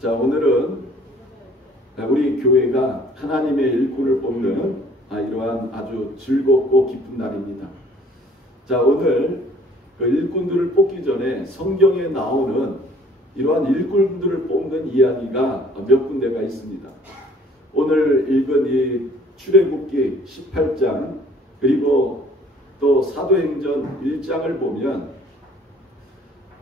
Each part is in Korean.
자, 오늘은 우리 교회가 하나님의 일꾼을 뽑는 이러한 아주 즐겁고 기쁜 날입니다. 자, 오늘 그 일꾼들을 뽑기 전에 성경에 나오는 이러한 일꾼들을 뽑는 이야기가 몇 군데가 있습니다. 오늘 읽은 이 출애굽기 18장 그리고 또 사도행전 1장을 보면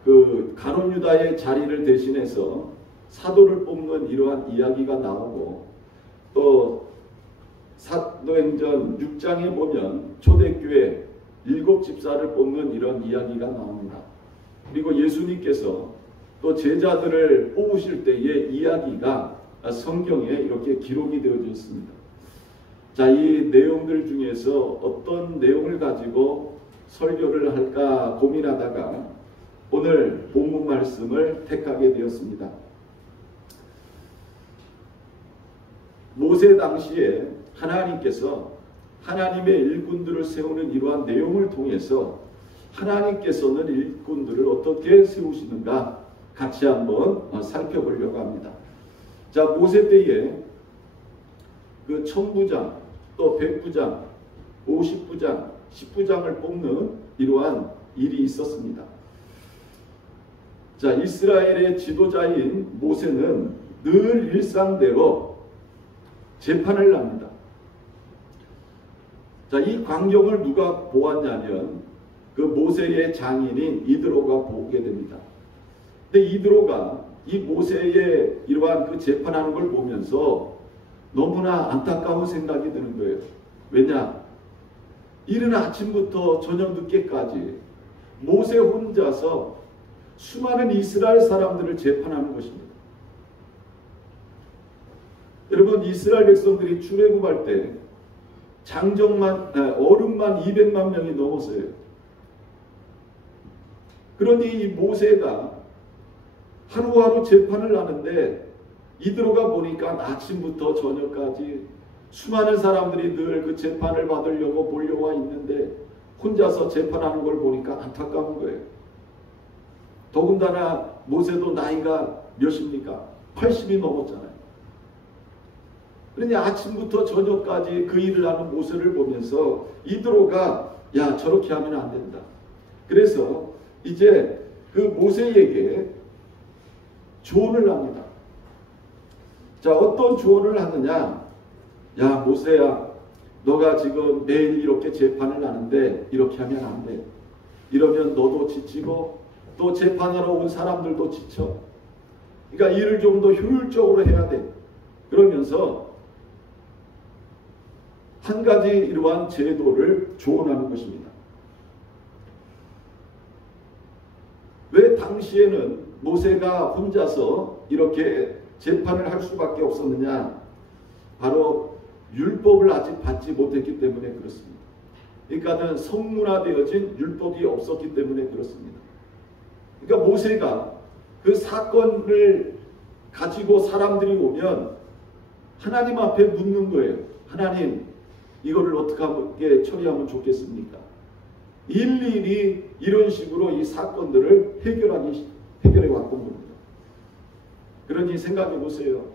그 가룟 유다의 자리를 대신해서 사도를 뽑는 이러한 이야기가 나오고, 또 사도행전 6장에 보면 초대교회 7집사를 뽑는 이런 이야기가 나옵니다. 그리고 예수님께서 또 제자들을 뽑으실 때의 이야기가 성경에 이렇게 기록이 되어져 있습니다. 자, 이 내용들 중에서 어떤 내용을 가지고 설교를 할까 고민하다가 오늘 본문 말씀을 택하게 되었습니다. 모세 당시에 하나님께서 하나님의 일꾼들을 세우는 이러한 내용을 통해서 하나님께서는 일꾼들을 어떻게 세우시는가 같이 한번 살펴보려고 합니다. 자, 모세 때에 그 천부장, 또 백부장, 50부장, 10부장을 뽑는 이러한 일이 있었습니다. 자, 이스라엘의 지도자인 모세는 늘 일상대로 재판을 합니다. 자, 이 광경을 누가 보았냐면 그 모세의 장인인 이드로가 보게 됩니다. 근데 이드로가 이 모세의 이러한 그 재판하는 걸 보면서 너무나 안타까운 생각이 드는 거예요. 왜냐? 이른 아침부터 저녁 늦게까지 모세 혼자서 수많은 이스라엘 사람들을 재판하는 것입니다. 여러분, 이스라엘 백성들이 출애굽할 때 어른만 200만 명이 넘었어요. 그러니 이 모세가 하루하루 재판을 하는데 이드로가 보니까 아침부터 저녁까지 수많은 사람들이 늘 그 재판을 받으려고 몰려와 있는데 혼자서 재판하는 걸 보니까 안타까운 거예요. 더군다나 모세도 나이가 몇입니까? 80이 넘었잖아요. 그러니 아침부터 저녁까지 그 일을 하는 모세를 보면서 이드로가 야, 저렇게 하면 안 된다. 그래서 이제 그 모세에게 조언을 합니다. 자, 어떤 조언을 하느냐? 야, 모세야, 너가 지금 매일 이렇게 재판을 하는데 이렇게 하면 안 돼. 이러면 너도 지치고 또 재판하러 온 사람들도 지쳐. 그러니까 일을 좀 더 효율적으로 해야 돼. 그러면서 한 가지 이러한 제도를 조언하는 것입니다. 왜 당시에는 모세가 혼자서 이렇게 재판을 할 수밖에 없었느냐? 바로 율법을 아직 받지 못했기 때문에 그렇습니다. 그러니까는 성문화되어진 율법이 없었기 때문에 그렇습니다. 그러니까 모세가 그 사건을 가지고 사람들이 오면 하나님 앞에 묻는 거예요. 하나님, 이거를 어떻게 처리하면 좋겠습니까? 일일이 이런 식으로 이 사건들을 해결해 왔던 겁니다. 그러니 생각해 보세요.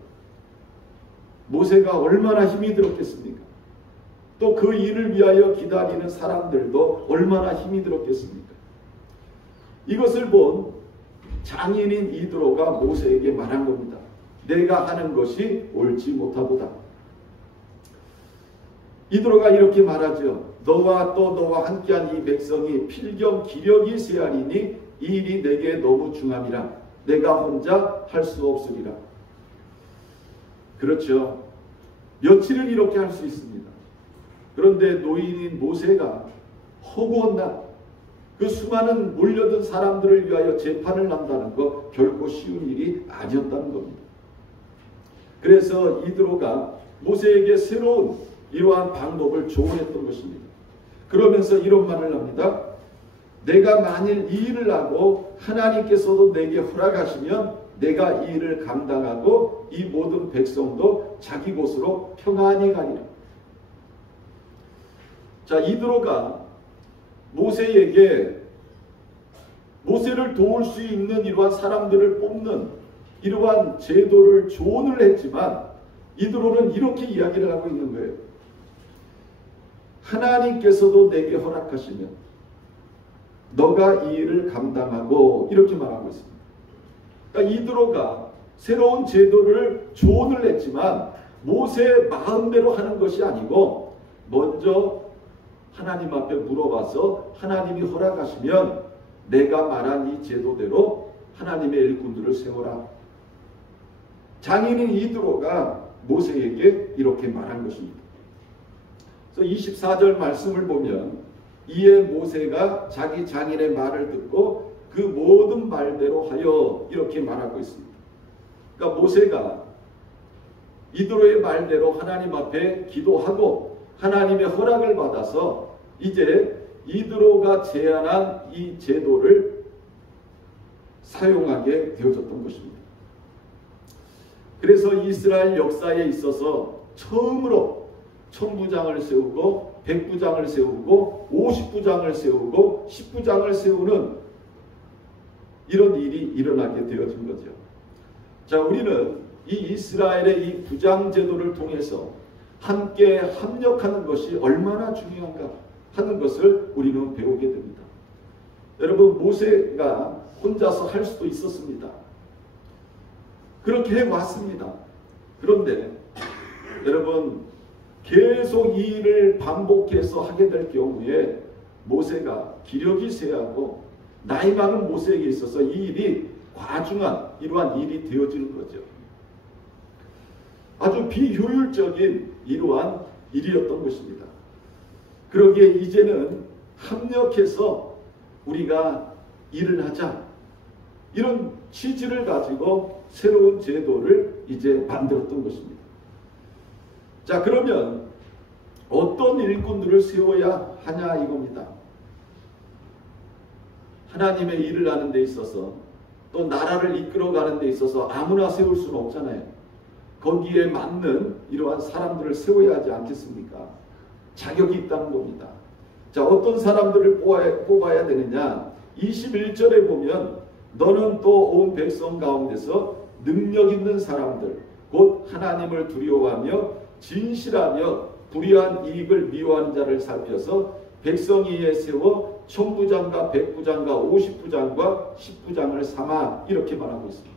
모세가 얼마나 힘이 들었겠습니까? 또 그 일을 위하여 기다리는 사람들도 얼마나 힘이 들었겠습니까? 이것을 본 장인인 이드로가 모세에게 말한 겁니다. 내가 하는 것이 옳지 못하도다. 이드로가 이렇게 말하죠. 너와 또 너와 함께한 이 백성이 필경 기력이 세하리니 이 일이 내게 너무 중함이라. 내가 혼자 할 수 없으리라. 그렇죠. 며칠을 이렇게 할 수 있습니다. 그런데 노인인 모세가 허구한 날, 그 수많은 몰려든 사람들을 위하여 재판을 한다는 거 결코 쉬운 일이 아니었다는 겁니다. 그래서 이드로가 모세에게 새로운 이러한 방법을 조언했던 것입니다. 그러면서 이런 말을 합니다. 내가 만일 이 일을 하고 하나님께서도 내게 허락하시면 내가 이 일을 감당하고 이 모든 백성도 자기 곳으로 평안히 가리라. 자, 이드로가 모세에게 모세를 도울 수 있는 이러한 사람들을 뽑는 이러한 제도를 조언을 했지만 이드로는 이렇게 이야기를 하고 있는 거예요. 하나님께서도 내게 허락하시면 너가 이 일을 감당하고, 이렇게 말하고 있습니다. 그러니까 이드로가 새로운 제도를 조언을 했지만 모세의 마음대로 하는 것이 아니고 먼저 하나님 앞에 물어봐서 하나님이 허락하시면 내가 말한 이 제도대로 하나님의 일꾼들을 세워라. 장인인 이드로가 모세에게 이렇게 말한 것입니다. 그래서 24절 말씀을 보면 이에 모세가 자기 장인의 말을 듣고 그 모든 말대로 하여, 이렇게 말하고 있습니다. 그러니까 모세가 이드로의 말대로 하나님 앞에 기도하고 하나님의 허락을 받아서 이제 이드로가 제안한 이 제도를 사용하게 되어졌던 것입니다. 그래서 이스라엘 역사에 있어서 처음으로 천부장을 세우고 100부장을 세우고 50부장을 세우고 10부장을 세우는 이런 일이 일어나게 되어진 거죠. 자, 우리는 이 이스라엘의 이 부장 제도를 통해서 함께 합력하는 것이 얼마나 중요한가 하는 것을 우리는 배우게 됩니다. 여러분, 모세가 혼자서 할 수도 있었습니다. 그렇게 해왔습니다. 그런데 여러분, 계속 이 일을 반복해서 하게 될 경우에 모세가 기력이 쇠하고 나이 많은 모세에게 있어서 이 일이 과중한 이러한 일이 되어지는 거죠. 아주 비효율적인 이러한 일이었던 것입니다. 그러기에 이제는 합력해서 우리가 일을 하자, 이런 취지를 가지고 새로운 제도를 이제 만들었던 것입니다. 자, 그러면 어떤 일꾼들을 세워야 하냐 이겁니다. 하나님의 일을 하는 데 있어서, 또 나라를 이끌어가는 데 있어서 아무나 세울 수는 없잖아요. 거기에 맞는 이러한 사람들을 세워야 하지 않겠습니까? 자격이 있다는 겁니다. 자, 어떤 사람들을 뽑아야 되느냐? 21절에 보면 너는 또 온 백성 가운데서 능력 있는 사람들, 곧 하나님을 두려워하며 진실하며 불의한 이익을 미워하는 자를 살펴서 백성 위에 세워 천부장과 백부장과 50부장과 10부장을 삼아, 이렇게 말하고 있습니다.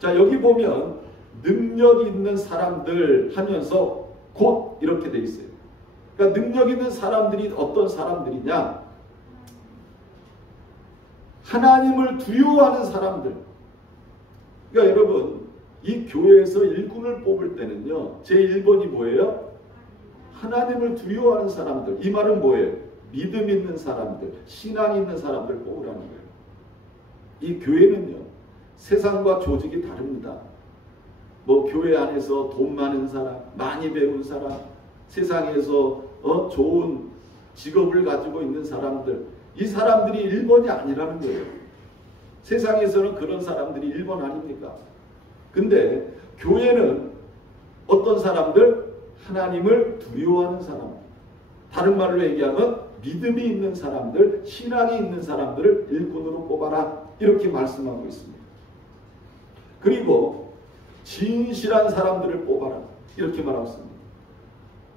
자, 여기 보면 능력 있는 사람들 하면서 곧 이렇게 돼 있어요. 그러니까 능력 있는 사람들이 어떤 사람들이냐? 하나님을 두려워하는 사람들. 그러니까 여러분, 이 교회에서 일꾼을 뽑을 때는요, 제1번이 뭐예요? 하나님을 두려워하는 사람들. 이 말은 뭐예요? 믿음 있는 사람들, 신앙 있는 사람들 뽑으라는 거예요. 이 교회는요, 세상과 조직이 다릅니다. 뭐 교회 안에서 돈 많은 사람, 많이 배운 사람, 세상에서 좋은 직업을 가지고 있는 사람들, 이 사람들이 1번이 아니라는 거예요. 세상에서는 그런 사람들이 1번 아닙니까? 근데 교회는 어떤 사람들? 하나님을 두려워하는 사람들. 다른 말로 얘기하면 믿음이 있는 사람들, 신앙이 있는 사람들을 일꾼으로 뽑아라, 이렇게 말씀하고 있습니다. 그리고 진실한 사람들을 뽑아라, 이렇게 말하고 있습니다.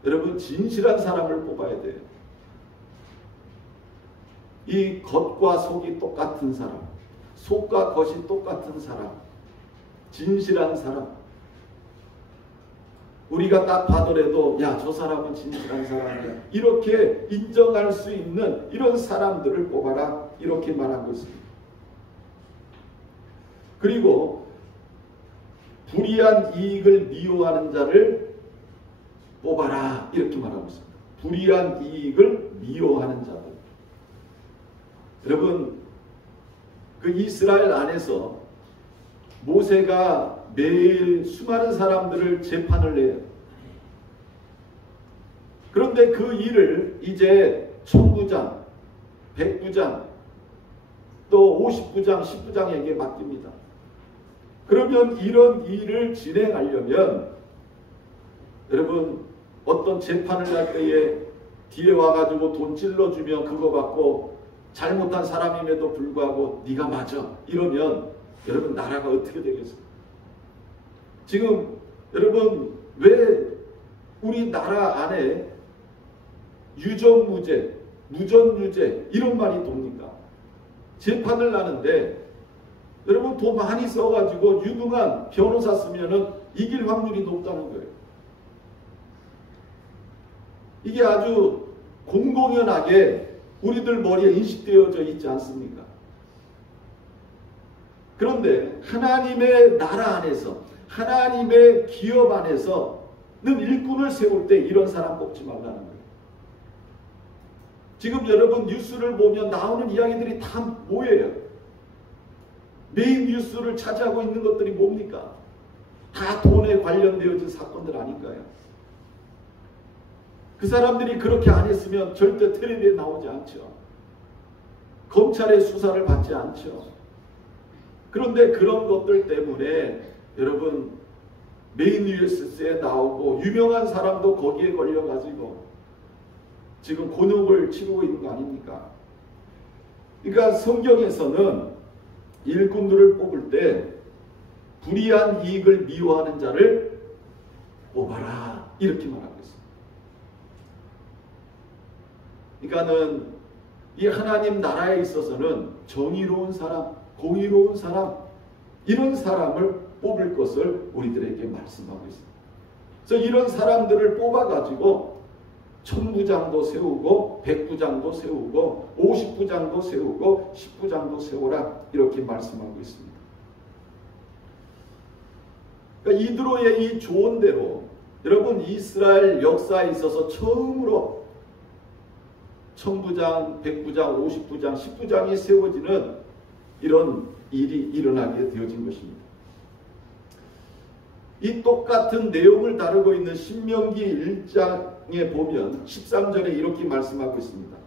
여러분, 진실한 사람을 뽑아야 돼요. 이 겉과 속이 똑같은 사람, 속과 겉이 똑같은 사람, 진실한 사람. 우리가 딱 봐더라도 야, 저 사람은 진실한 사람이야, 이렇게 인정할 수 있는 이런 사람들을 뽑아라, 이렇게 말하고 있습니다. 그리고 불의한 이익을 미워하는 자를 뽑아라, 이렇게 말하고 있습니다. 불의한 이익을 미워하는 자들. 여러분, 그 이스라엘 안에서 모세가 매일 수많은 사람들을 재판을 해요. 그런데 그 일을 이제 천부장, 백부장, 또 50부장, 10부장에게 맡깁니다. 그러면 이런 일을 진행하려면 여러분, 어떤 재판을 할 때에 뒤에 와가지고 돈 찔러주면 그거 받고 잘못한 사람임에도 불구하고 네가 맞아 이러면 여러분, 나라가 어떻게 되겠어요? 지금 여러분 왜 우리 나라 안에 유전무죄, 무전유죄 이런 말이 돕니까? 재판을 나는데 여러분 돈 많이 써가지고 유능한 변호사 쓰면은 이길 확률이 높다는 거예요. 이게 아주 공공연하게 우리들 머리에 인식되어져 있지 않습니까? 그런데 하나님의 나라 안에서, 하나님의 기업 안에서는 일꾼을 세울 때 이런 사람 뽑지 말라는 거예요. 지금 여러분 뉴스를 보면 나오는 이야기들이 다 뭐예요? 메인 뉴스를 차지하고 있는 것들이 뭡니까? 다 돈에 관련되어진 사건들 아닐까요? 그 사람들이 그렇게 안 했으면 절대 텔레비에 나오지 않죠. 검찰의 수사를 받지 않죠. 그런데 그런 것들 때문에 여러분 메인 뉴스에 나오고 유명한 사람도 거기에 걸려가지고 지금 곤욕을 치르고 있는 거 아닙니까? 그러니까 성경에서는 일꾼들을 뽑을 때 불의한 이익을 미워하는 자를 뽑아라 이렇게 말하고 있습니다. 그러니까는 이 하나님 나라에 있어서는 정의로운 사람, 공의로운 사람 이런 사람을 뽑을 것을 우리들에게 말씀하고 있습니다. 그래서 이런 사람들을 뽑아가지고 1000부장도 세우고 100부장도 세우고 50부장도 세우고 10부장도 세우라 이렇게 말씀하고 있습니다. 그러니까 이드로의 이 조언대로 여러분 이스라엘 역사에 있어서 처음으로 1000부장, 100부장, 50부장, 10부장이 세워지는 이런 일이 일어나게 되어진 것입니다. 이 똑같은 내용을 다루고 있는 신명기 1장에 보면 13절에 이렇게 말씀하고 있습니다.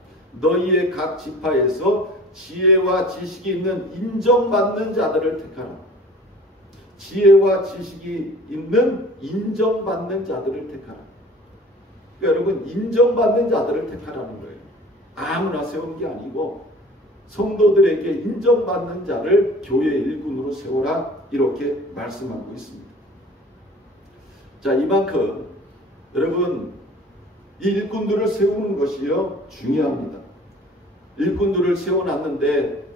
너희의 각 지파에서 지혜와 지식이 있는 인정받는 자들을 택하라. 지혜와 지식이 있는 인정받는 자들을 택하라. 그러니까 여러분 인정받는 자들을 택하라는 거예요. 아무나 세운 게 아니고 성도들에게 인정받는 자를 교회 일꾼으로 세워라 이렇게 말씀하고 있습니다. 자, 이만큼 여러분 이 일꾼들을 세우는 것이요 중요합니다. 일꾼들을 세워놨는데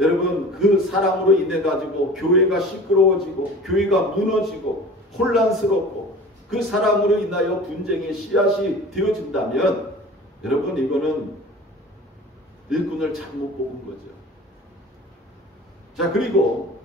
여러분 그 사람으로 인해 가지고 교회가 시끄러워지고 교회가 무너지고 혼란스럽고 그 사람으로 인하여 분쟁의 씨앗이 되어진다면 여러분 이거는 일꾼을 잘못 뽑은 거죠. 자, 그리고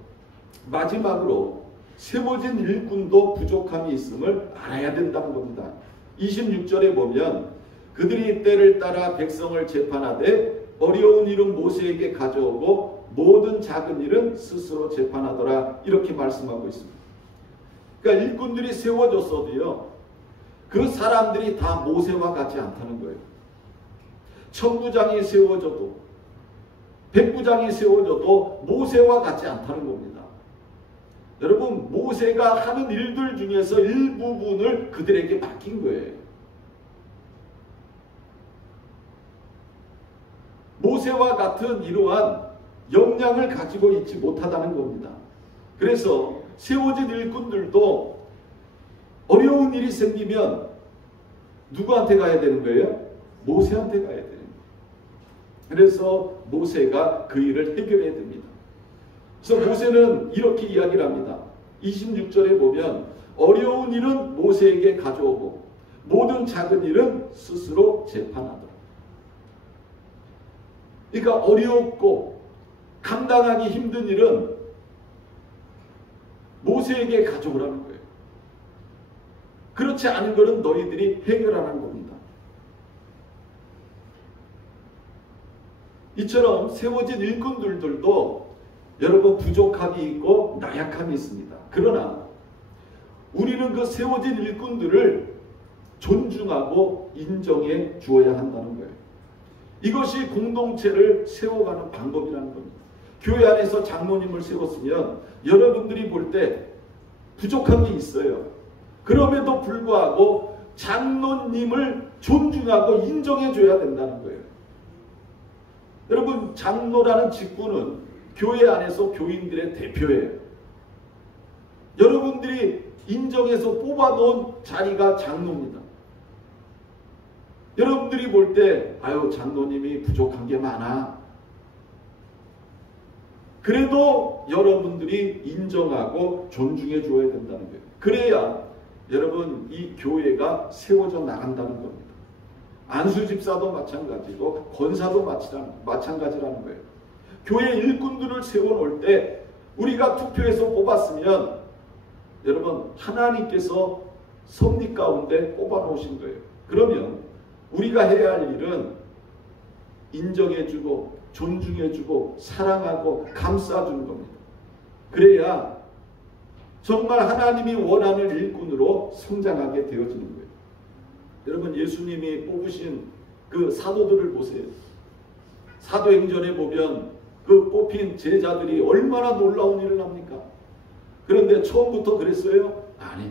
마지막으로 세워진 일꾼도 부족함이 있음을 알아야 된다는 겁니다. 26절에 보면 그들이 때를 따라 백성을 재판하되 어려운 일은 모세에게 가져오고 모든 작은 일은 스스로 재판하더라 이렇게 말씀하고 있습니다. 그러니까 일꾼들이 세워졌어도요 그 사람들이 다 모세와 같지 않다는 거예요. 1000부장이 세워져도 100부장이 세워져도 모세와 같지 않다는 겁니다. 여러분 모세가 하는 일들 중에서 일부분을 그들에게 맡긴 거예요. 모세와 같은 이러한 역량을 가지고 있지 못하다는 겁니다. 그래서 세워진 일꾼들도 어려운 일이 생기면 누구한테 가야 되는 거예요? 모세한테 가야 되는 거예요. 그래서 모세가 그 일을 해결해야 됩니다. 그래서 모세는 이렇게 이야기를 합니다. 26절에 보면 어려운 일은 모세에게 가져오고 모든 작은 일은 스스로 재판하더라. 그러니까 어렵고 감당하기 힘든 일은 모세에게 가져오라는 거예요. 그렇지 않은 것은 너희들이 해결하라는 겁니다. 이처럼 세워진 일꾼들도 여러분 부족함이 있고 나약함이 있습니다. 그러나 우리는 그 세워진 일꾼들을 존중하고 인정해 주어야 한다는 거예요. 이것이 공동체를 세워가는 방법이라는 겁니다. 교회 안에서 장로님을 세웠으면 여러분들이 볼 때 부족한 게 있어요. 그럼에도 불구하고 장로님을 존중하고 인정해 줘야 된다는 거예요. 여러분 장로라는 직분은 교회 안에서 교인들의 대표예요. 여러분들이 인정해서 뽑아놓은 자리가 장로입니다. 여러분들이 볼 때 아유 장로님이 부족한 게 많아. 그래도 여러분들이 인정하고 존중해 줘야 된다는 거예요. 그래야 여러분 이 교회가 세워져 나간다는 겁니다. 안수 집사도 마찬가지고 권사도 마찬가지라는 거예요. 교회 일꾼들을 세워놓을 때 우리가 투표해서 뽑았으면 여러분 하나님께서 섭리 가운데 뽑아놓으신 거예요. 그러면 우리가 해야 할 일은 인정해주고 존중해주고 사랑하고 감싸주는 겁니다. 그래야 정말 하나님이 원하는 일꾼으로 성장하게 되어지는 거예요. 여러분 예수님이 뽑으신 그 사도들을 보세요. 사도행전에 보면 그 뽑힌 제자들이 얼마나 놀라운 일을 합니까? 그런데 처음부터 그랬어요? 아니.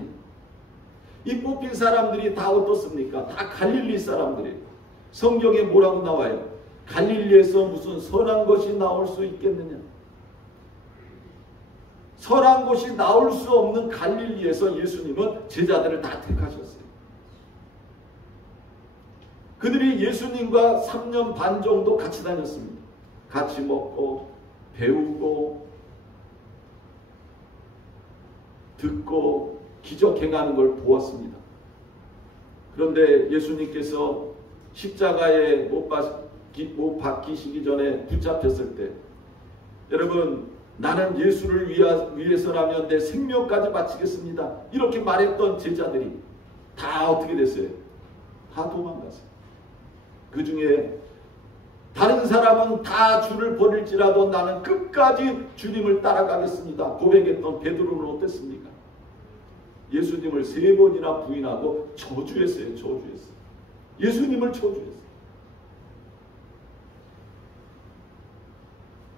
이 뽑힌 사람들이 다 어떻습니까? 다 갈릴리 사람들이에요. 성경에 뭐라고 나와요? 갈릴리에서 무슨 선한 것이 나올 수 있겠느냐? 선한 것이 나올 수 없는 갈릴리에서 예수님은 제자들을 다 택하셨어요. 그들이 예수님과 3년 반 정도 같이 다녔습니다. 같이 먹고 배우고 듣고 기적 행하는 걸 보았습니다. 그런데 예수님께서 십자가에 못 박히시기 전에 붙잡혔을 때 여러분 나는 예수를 위해서라면 내 생명까지 바치겠습니다. 이렇게 말했던 제자들이 다 어떻게 됐어요? 다 도망갔어요. 그 중에 다른 사람은 다 주를 버릴지라도 나는 끝까지 주님을 따라가겠습니다. 고백했던 베드로는 어땠습니까? 예수님을 3번이나 부인하고 저주했어요. 저주했어요. 예수님을 저주했어요.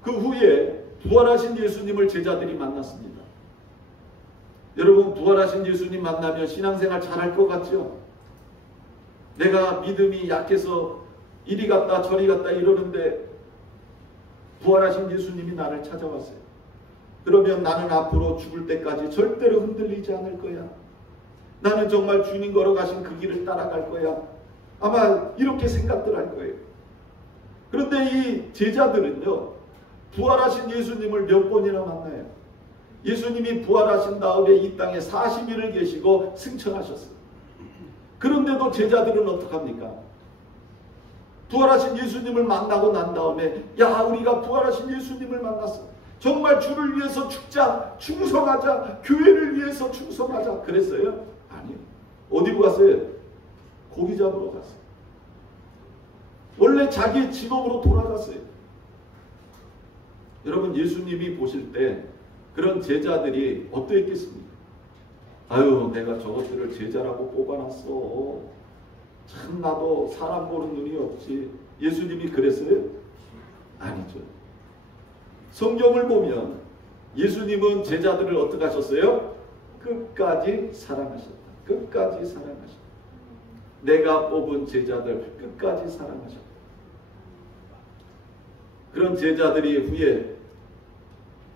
그 후에 부활하신 예수님을 제자들이 만났습니다. 여러분 부활하신 예수님 만나면 신앙생활 잘할 것 같죠? 내가 믿음이 약해서 이리 갔다 저리 갔다 이러는데 부활하신 예수님이 나를 찾아왔어요. 그러면 나는 앞으로 죽을 때까지 절대로 흔들리지 않을 거야. 나는 정말 주님 걸어가신 그 길을 따라갈 거야. 아마 이렇게 생각들 할 거예요. 그런데 이 제자들은요. 부활하신 예수님을 몇 번이나 만나요. 예수님이 부활하신 다음에 이 땅에 40일을 계시고 승천하셨어요. 그런데도 제자들은 어떡합니까? 부활하신 예수님을 만나고 난 다음에 야 우리가 부활하신 예수님을 만났어. 정말 주를 위해서 죽자. 충성하자. 교회를 위해서 충성하자. 그랬어요? 아니요. 어디로 갔어요? 고기 잡으러 갔어요. 원래 자기의 직업으로 돌아갔어요. 여러분 예수님이 보실 때 그런 제자들이 어떠했겠습니까? 아유 내가 저것들을 제자라고 뽑아놨어. 참 나도 사람 보는 눈이 없지. 예수님이 그랬어요? 아니죠. 성경을 보면 예수님은 제자들을 어떻게 하셨어요? 끝까지 사랑하셨다. 끝까지 사랑하셨다. 내가 뽑은 제자들 끝까지 사랑하셨다. 그런 제자들이 후에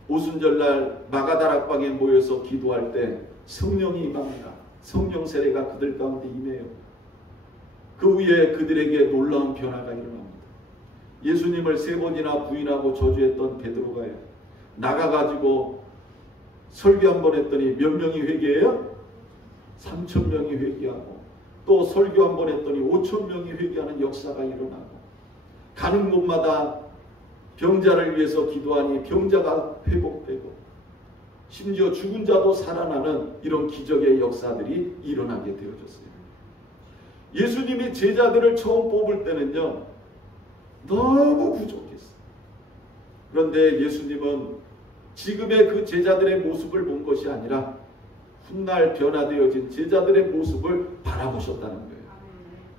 오순절날 마가다락방에 모여서 기도할 때 성령이 임합니다. 성령 세례가 그들 가운데 임해요. 그 후에 그들에게 놀라운 변화가 일어납니다. 예수님을 3번이나 부인하고 저주했던 베드로가요. 나가가지고 설교 한 번 했더니 몇 명이 회개해요? 3,000명이 회개하고 또 설교 한 번 했더니 5,000명이 회개하는 역사가 일어나고 가는 곳마다 병자를 위해서 기도하니 병자가 회복되고 심지어 죽은 자도 살아나는 이런 기적의 역사들이 일어나게 되어졌어요. 예수님이 제자들을 처음 뽑을 때는요. 너무 부족했어요. 그런데 예수님은 지금의 그 제자들의 모습을 본 것이 아니라 훗날 변화되어진 제자들의 모습을 바라보셨다는 거예요.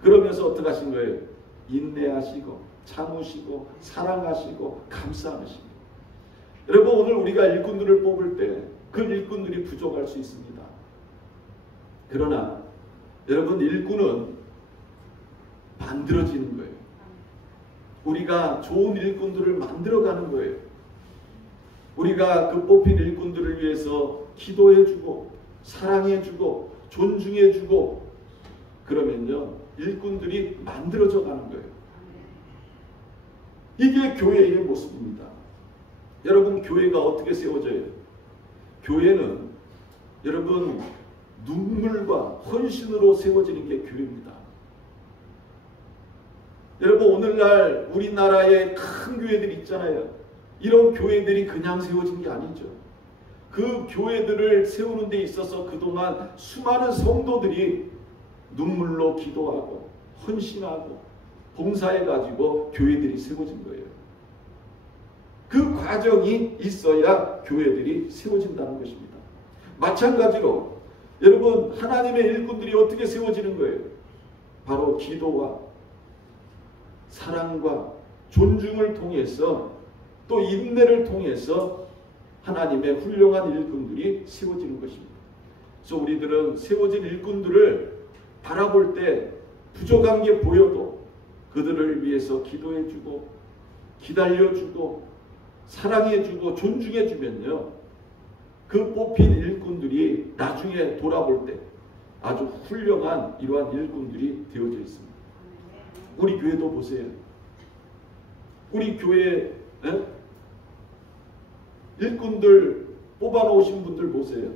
그러면서 어떻게 하신 거예요? 인내하시고 참으시고 사랑하시고 감사하시고. 여러분 오늘 우리가 일꾼들을 뽑을 때 그 일꾼들이 부족할 수 있습니다. 그러나 여러분 일꾼은 만들어지는 거예요. 우리가 좋은 일꾼들을 만들어가는 거예요. 우리가 그 뽑힌 일꾼들을 위해서 기도해주고 사랑해주고 존중해주고 그러면요 일꾼들이 만들어져 가는 거예요. 이게 교회의 모습입니다. 여러분 교회가 어떻게 세워져요? 교회는 여러분 눈물과 헌신으로 세워지는 게 교회입니다. 여러분 오늘날 우리나라에 큰 교회들 있잖아요. 이런 교회들이 그냥 세워진 게 아니죠. 그 교회들을 세우는 데 있어서 그동안 수많은 성도들이 눈물로 기도하고 헌신하고 봉사해가지고 교회들이 세워진 거예요. 그 과정이 있어야 교회들이 세워진다는 것입니다. 마찬가지로 여러분 하나님의 일꾼들이 어떻게 세워지는 거예요? 바로 기도와 사랑과 존중을 통해서 또 인내를 통해서 하나님의 훌륭한 일꾼들이 세워지는 것입니다. 그래서 우리들은 세워진 일꾼들을 바라볼 때 부족한 게 보여도 그들을 위해서 기도해주고 기다려주고 사랑해주고 존중해주면요 그 뽑힌 일꾼들이 나중에 돌아볼 때 아주 훌륭한 이러한 일꾼들이 되어져 있습니다. 우리 교회도 보세요. 우리 교회 일꾼들 뽑아놓으신 분들 보세요.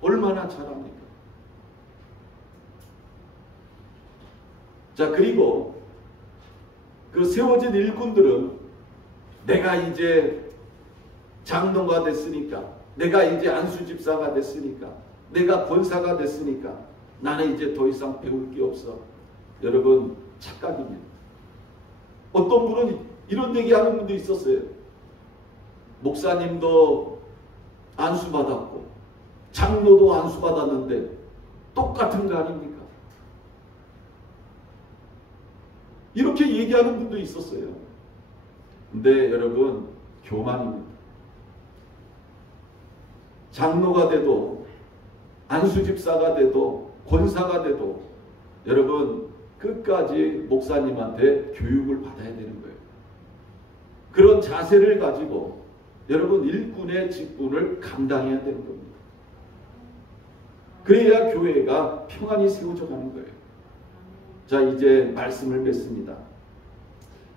얼마나 잘합니까? 자, 그리고 그 세워진 일꾼들은 내가 이제 장로가 됐으니까, 내가 이제 안수집사가 됐으니까, 내가 권사가 됐으니까 나는 이제 더 이상 배울 게 없어. 여러분 착각입니다. 어떤 분은 이런 얘기하는 분도 있었어요. 목사님도 안수받았고 장로도 안수받았는데 똑같은 거 아닙니까? 이렇게 얘기하는 분도 있었어요. 근데 여러분 교만입니다. 장로가 돼도 안수집사가 돼도 권사가 돼도 여러분 끝까지 목사님한테 교육을 받아야 되는 거예요. 그런 자세를 가지고 여러분 일꾼의 직분을 감당해야 되는 겁니다. 그래야 교회가 평안히 세워져 가는 거예요. 자, 이제 말씀을 맺습니다.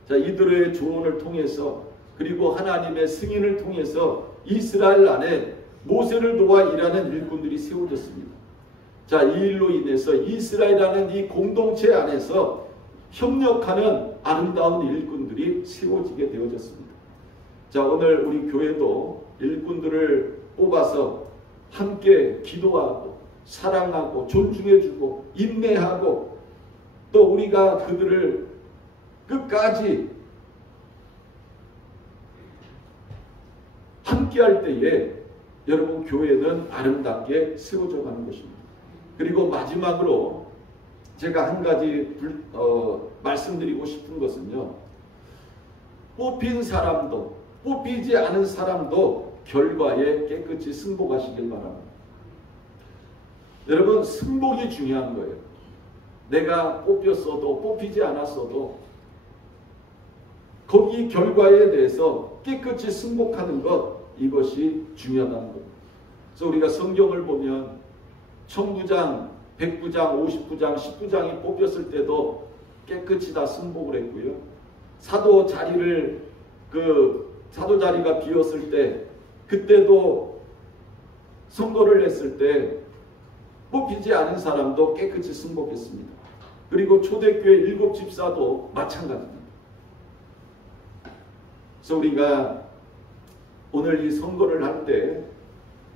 자, 이들의 조언을 통해서 그리고 하나님의 승인을 통해서 이스라엘 안에 모세를 도와 일하는 일꾼들이 세워졌습니다. 자, 이 일로 인해서 이스라엘이라는 이 공동체 안에서 협력하는 아름다운 일꾼들이 세워지게 되어졌습니다. 자, 오늘 우리 교회도 일꾼들을 뽑아서 함께 기도하고 사랑하고 존중해주고 인내하고 또 우리가 그들을 끝까지 함께할 때에 여러분 교회는 아름답게 세워져 가는 것입니다. 그리고 마지막으로 제가 한 가지 말씀드리고 싶은 것은요. 뽑힌 사람도 뽑히지 않은 사람도 결과에 깨끗이 승복하시길 바랍니다. 여러분 승복이 중요한 거예요. 내가 뽑혔어도 뽑히지 않았어도 거기 결과에 대해서 깨끗이 승복하는 것 이것이 중요하다는 겁니다. 그래서 우리가 성경을 보면 천부장, 백부장, 50부장, 10부장이 뽑혔을 때도 깨끗이 다 승복을 했고요. 사도 자리가 비었을 때 그때도 선거를 했을 때 뽑히지 않은 사람도 깨끗이 승복했습니다. 그리고 초대교회 7집사도 마찬가지입니다. 그래서 우리가 오늘 이 선거를 할 때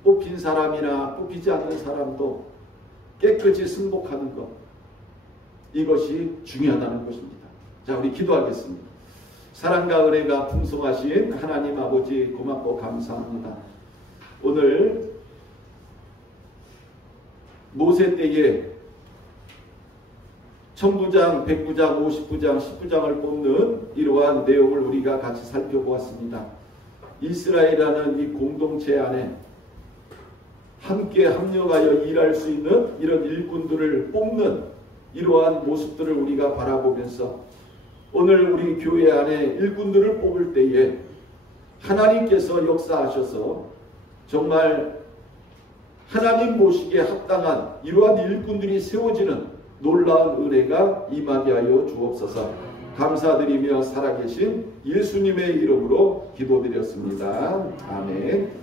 뽑힌 사람이나 뽑히지 않는 사람도 깨끗이 승복하는 것 이것이 중요하다는 것입니다. 자, 우리 기도하겠습니다. 사랑과 은혜가 풍성하신 하나님 아버지 고맙고 감사합니다. 오늘 모세 때에 천부장, 백부장, 50부장, 10부장을 뽑는 이러한 내용을 우리가 같이 살펴보았습니다. 이스라엘이라는 이 공동체 안에 함께 합력하여 일할 수 있는 이런 일꾼들을 뽑는 이러한 모습들을 우리가 바라보면서 오늘 우리 교회 안에 일꾼들을 뽑을 때에 하나님께서 역사하셔서 정말 하나님 모시기에 합당한 이러한 일꾼들이 세워지는 놀라운 은혜가 임하게 하여 주옵소서. 감사드리며 살아계신 예수님의 이름으로 기도드렸습니다. 아멘.